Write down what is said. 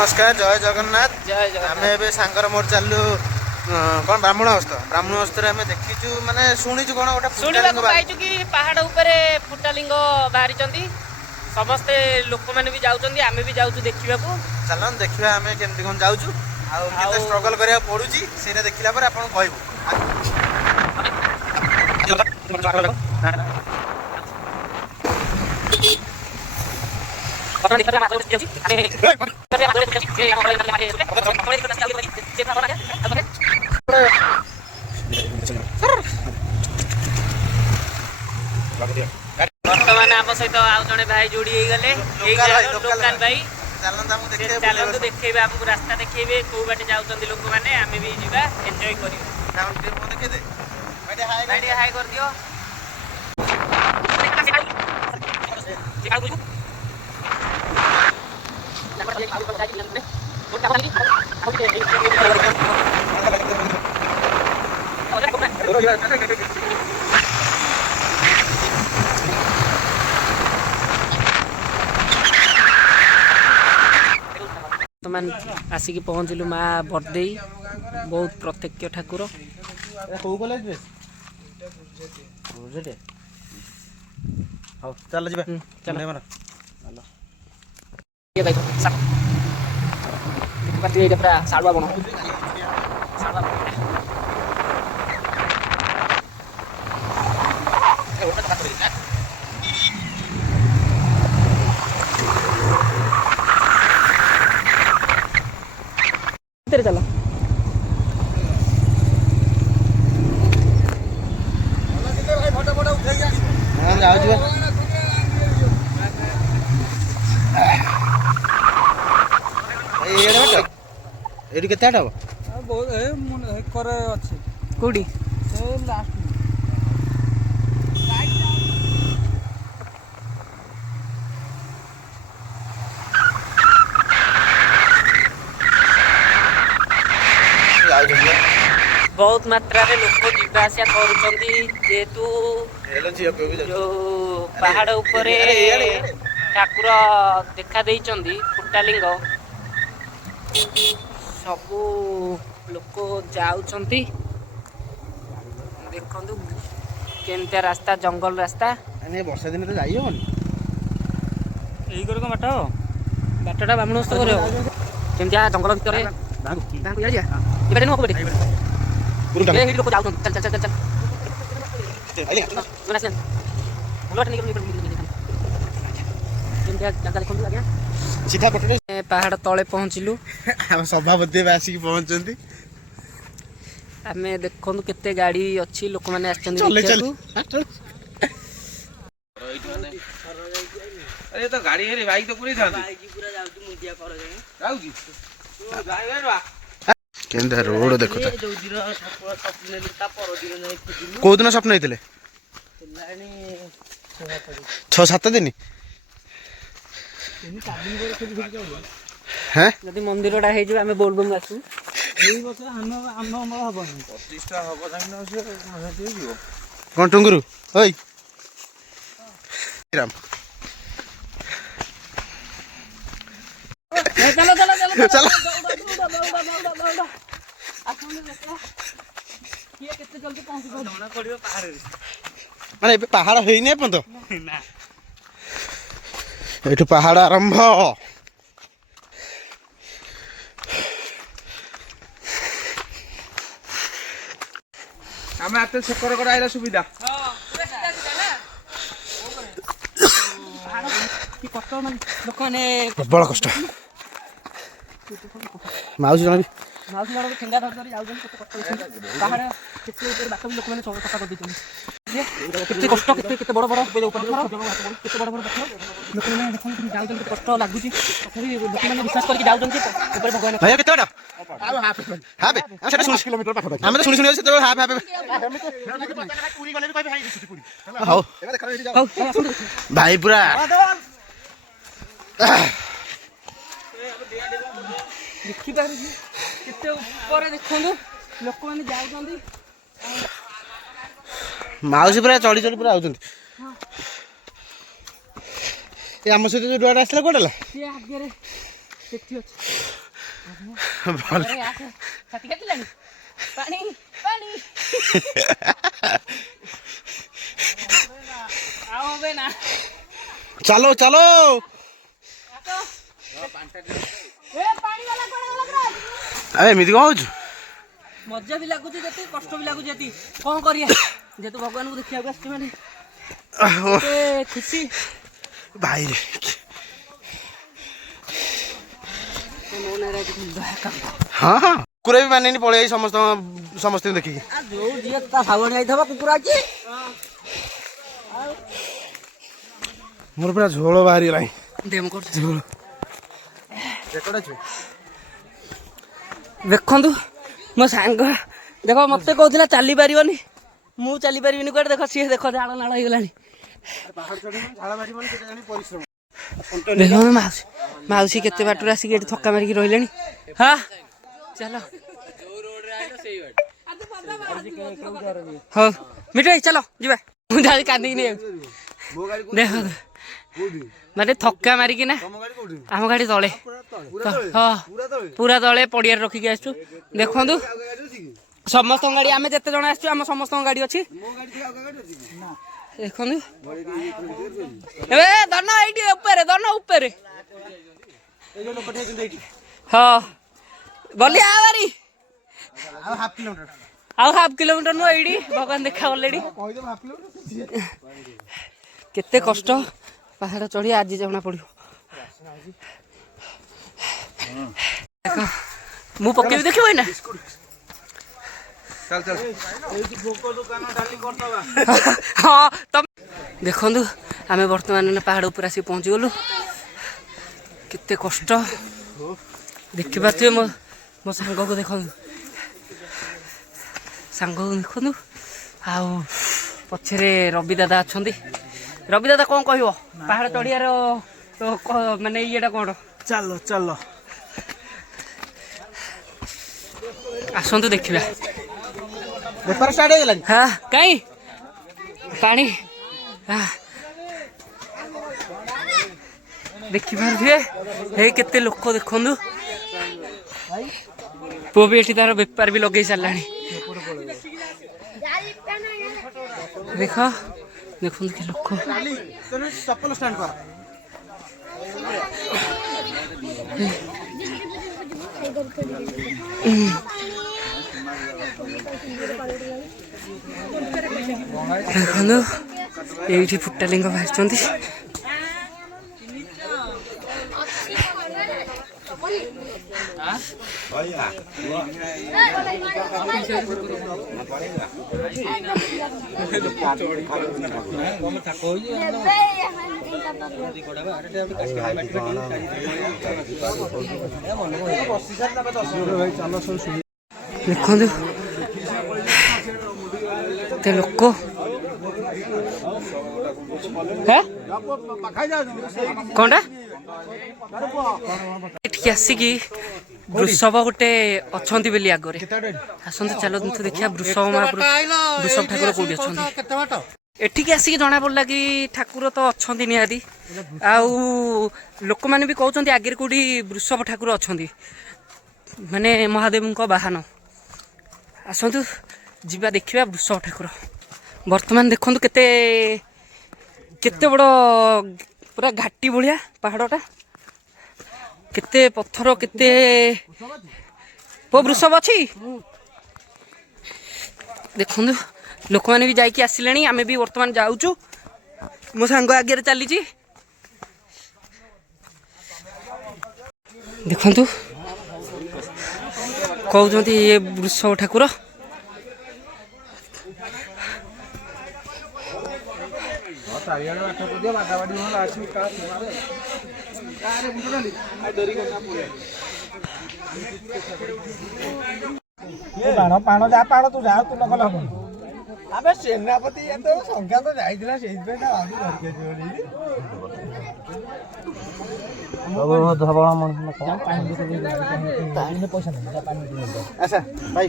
नमस्कार जय जगन्नाथ जय जगन्नाथ। आम ए सांगर मोर चलू कौन ब्राह्मण हस्त आम देखीचु माने शुणीचु कौन गोटे शुणिबाकु पाइछु कि पहाड़ ऊपर फुटालिंग बाहरी समस्ते लोक मैंने भी जाउछन्ती आमे भी जाउछु देखिबाकू। चलन देखिबा आमे केमती कोन जाउछु आ केते स्ट्रगल करिया पडुची सेटा देखिला पर आपन बर्तमान आम सहित आउ जड़े भाई जोड़ी गले लोकल भाई चलतु देखे आमको रास्ता देखे कौ बाटे जाऊँ लोक मैंने आम भी जा एंजॉय कर हाई कर दियो। बर्तमान आसिक पहुँचलु माँ बरदे बहुत प्रत्यक्ष ठाकुर चल पूरा साड़ुआ बन चलो एटी केते आटा कौटी बहुत मात्रा रे लोक जीवा आसा करेतु जो पहाड़ ऊपर ठाकुर देखा देइचंदी फुटालिंग सबू लोक जाउछंती देखंतु केनता रास्ता जंगल रास्ता वर्षा दिन तो जाई होनी एई कर बाटा बाटाटा बामणस्थ करे केनता जंगल भितर गांको जा इबे नो कोबे ए ही लोक जाउछंती चल चल चल चल आइले ना बुलट निकल केनता जंगल देखंतु आज्ञा सीधा पटरे पहाड़ तले पहुँचलु हम सभापति आसिक पहुँचती आम देखु केते गाड़ी अच्छी लोक मैंने अरे तो गाड़ी है बाइक तो पूरी था केंदा रोड देखो को दिन स्वप्न होते 6-7 दिन हाँ जदि मंदिर आम बोलबम आसू कौन टुंगुरु ओई राम चलो चलो चलो चलो माने पहाड़ होइने अपन तो एठु पहाड़ आरंभ आमे आते सेकर कर आइला सुविधा प्रबल कष्ट माउसी जन ठेंगा धर पहाड़ लोक मैंने सफा कर कष्ट केते बड़ बड़ केते बड़ बड़ लोक मैंने देखो कष्ट लगुच लोक मैंने विश्वास करके जाऊँ भगवान भैया केते बड़ा हां बे हम सेटा 100 किलोमीटर पाखा हम तो सुनी सेते हां पूरी गले कहबे हाई छुटी पूरी हां भाई पूरा देखि पारे केते ऊपर देखंदु लोक मैंने जाउछंती माउसी पूरा चढ़ी चढ़ी पूरा आउछंती ए आम सहित जो डुआटा आसला कोडला से आगे रे ସେଠି ଅଛି ଭଲ ଆରେ ଆସେ ଛାତି କାଟିଲାଣି ପାଣି ପାଣି ଆଉ হবে না ଚାଲ ଚାଲ ଏ ପାଣି वाला କୋଣ ଗଲା ଆରେ ଏମିତି କଣ ହଉଛୁ ମଜା ବି ଲାଗୁଛି ଯେତି କଷ୍ଟ ବି ଲାଗୁଛି ଯେତି କଣ କରିବା ଯେହେତୁ ଭଗବାନଙ୍କୁ ଦେଖିବାକୁ ଆସିଛୁ ମାନେ ଖୁସି ଭାଇରେ ହଁ ହଁ କୁକୁର ବି ମାନେନି ପଳେଇ ସମସ୍ତଙ୍କୁ ଦେଖିକି ଯୋଉ ଯିଏ ତା ସାବୁନ ଯାଇଥିବ କୁକୁର ଅଛି ମୋର ପୁରା ଝୋଳ ବାହାରିଗଲାଣି ଡେମ କରୁଛି ଝୋଳ ଦେଖନ୍ତୁ ମୋ ସାଙ୍ଗ ଦେଖ ମତେ କହୁଥିଲା ଚାଲି ପାରିବନି ମୁଁ ଚାଲି ପାରିବିନି କୁଆଡେ ଦେଖ ସିଏ ଦେଖ ଝାଳ ନାଳ ହେଇଗଲାଣି ଦେଖ ମାଉସୀ ମାଉସୀ କେତେ ବାଟରୁ ଆସିକି ଏଠି ଥକା ମାରିକି ରହିଲେଣି ହଁ ଚାଲ ହଉ ମିଠାଇ ଚାଲ ଯିବା ମୁଁ ଯାଉଛି କାନ୍ଦିକି ନେଇଯାଉଛି ଦେଖ ମାନେ ଥକା ମାରିକି ନା ଆମ ଗାଡି ତଳେ ହଁ ପୁରା ତଳେ ପଡିଆରେ ରଖିକି ଆସିଛୁ ଦେଖନ୍ତୁ ସମସ୍ତଙ୍କ ଗାଡି ଆମେ ଯେତେ ଜଣ ଆସିଛୁ ଆମ ସମସ୍ତଙ୍କ ଗାଡି ଅଛି ଦେଖନ୍ତୁ ଏବେ ଧନ ଏଇଠି ଉପରେ ଧନ ଉପରେ ହଁ ଗଲି ଆବାରି ଆଉ ହାଫ କିଲୋମିଟର ନୁହଁ ଏଇଠି ଭଗବାନ ଦେଖା ଗଲେଣି କେତେ କଷ୍ଟ ପାହାଡ଼ ଚଢି ଆଜି ଜଣା ପଡିବ ମୁଁ ପକେଇବି ଦେଖିବ ନା ହଁ ଦେଖନ୍ତୁ ଆମେ ବର୍ତ୍ତମାନ ପାହାଡ଼ ଉପରେ ଆସିକି ପହଞ୍ଚିଗଲୁ କେତେ କଷ୍ଟ ଦେଖିପାରୁଥିବେ ମୋ ସାଙ୍ଗକୁ ଦେଖନ୍ତୁ ଆଉ ପଛରେ ରବି ଦାଦା ଅଛନ୍ତି ରବି ଦାଦା କଣ କହିବ ପାହାଡ଼ ଚଢିଆର ମାନେ ଇଏଟା କଣ ଚାଲ ଚାଲ ଆସନ୍ତୁ ଦେଖିବା ବେପାର ଷ୍ଟାର୍ଟ ହେଇଗଲାଣି ହଁ କାଇଁ ପାଣି ଦେଖିପାରୁଥିବେ ହେଇ କେତେ ଲୋକ ଦେଖନ୍ତୁ ପୁଅ ବି ଏଠି ତାର ବେପାର ବି ଲଗେଇ ସାରିଲାଣି ଦେଖନ୍ତୁ କି ଲୋକ ଚପଲ ଷ୍ଟାଣ୍ଡ କର ଦେଖନ୍ତୁ ଏଇଠି ଫୁଟାଲିଙ୍ଗ ବାହାରିଛନ୍ତି ଦେଖନ୍ତୁ ଏତେ ଲୋକ କଣଟା ଏଠିକି ଆସିକି ବୃଷଭ ଗୋଟେ ଅଛନ୍ତି ବୋଲି ଆଗରେ ଆସନ୍ତୁ ଚାଲନ୍ତୁ ଦେଖିବା ବୃଷଭ ଠାକୁର କୋଉଠି ଅଛନ୍ତି ଏଠିକି ଆସିକି ଜଣା ପଡିଲା କି ଠାକୁର ତ ଅଛନ୍ତି ନିହାତି ଆଉ ଲୋକମାନେ ବି କହୁଛନ୍ତି ଆଗରେ କୋଉଠି ବୃଷଭ ଠାକୁର ଅଛନ୍ତି ମାନେ ମହାଦେବଙ୍କ ବାହନ ଆସନ୍ତୁ ଯିବା ଦେଖିବା ବୃଷଭ ଠାକୁର ବର୍ତ୍ତମାନ ଦେଖନ୍ତୁ କେତେ ବଡ଼ ପୁରା ଘାଟି ଭଳିଆ ପାହାଡ଼ଟା କେତେ ପଥର କେତେ ବୃଷଭ ଅଛି ଦେଖନ୍ତୁ ଲୋକମାନେ ବି ଯାଇକି ଆସିଲେଣି ଆମେ ବି ବର୍ତ୍ତମାନ ଯାଉଛୁ ମୋ ସାଙ୍ଗ ଆଗରେ ଚାଲିଛି ଦେଖନ୍ତୁ କହୁଛନ୍ତି ଇଏ ବୃଷଭ ଠାକୁର ପାଣ ଯା ପାଣ ତୁ ଯା ତୁ ନକଲେ ହବନି ଆମେ ସେନାପତି ଏତେ ସଂଖ୍ୟା ତ ଯାଇଥିଲା ସେଇଥିପାଇଁ ଧବଳ ମଣିଷ ପଇସା ଆଚ୍ଛା ଭାଇ